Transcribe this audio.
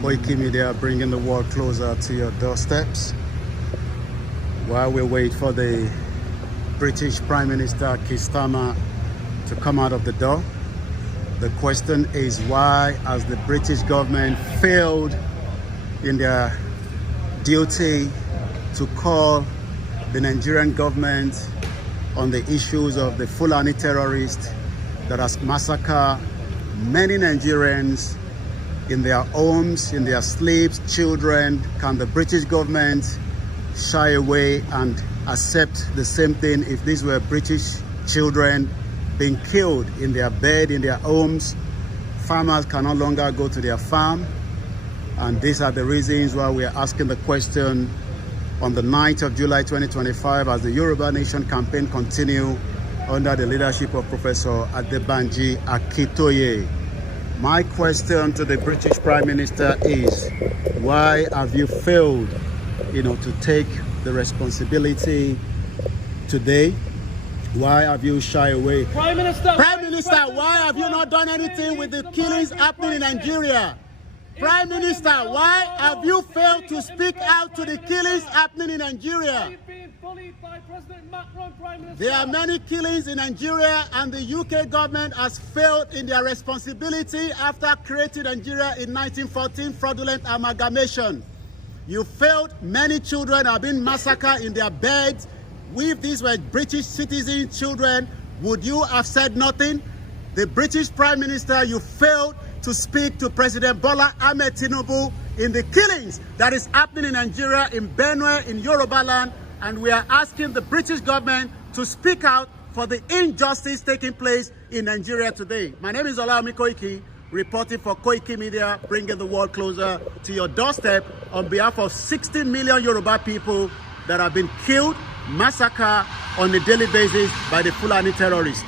Koiki Media, bringing the world closer to your doorsteps. While we wait for the British Prime Minister Keir Starmer to come out of the door, the question is, why has the British government failed in their duty to call the Nigerian government on the issues of the Fulani terrorists that has massacred many Nigerians in their homes, in their sleeps, children? Can the British government shy away and accept the same thing if these were British children being killed in their bed, in their homes? Farmers can no longer go to their farm, and these are the reasons why we are asking the question on the 9th of July 2025 as the Yoruba Nation campaign continue under the leadership of Professor Adebanji Akintoye. My question to the British Prime Minister is, why have you failed, to take the responsibility today? Why have you shy away? Prime Minister, why have you not done anything with the killings happening in Nigeria? Prime Minister, why have you failed to speak out to the killings happening in Nigeria? There are many killings in Nigeria, and the UK government has failed in their responsibility after creating Nigeria in 1914, fraudulent amalgamation. You failed. Many children have been massacred in their beds. If these were British citizen children, would you have said nothing? The British Prime Minister, you failed to speak to President Bola Ahmed Tinubu in the killings that is happening in Nigeria, in Benue, in Yoruba land, and we are asking the British government to speak out for the injustice taking place in Nigeria today. My name is Olawumi Koiki, reporting for Koiki Media, bringing the world closer to your doorstep on behalf of 16 million Yoruba people that have been killed, massacred on a daily basis by the Fulani terrorists.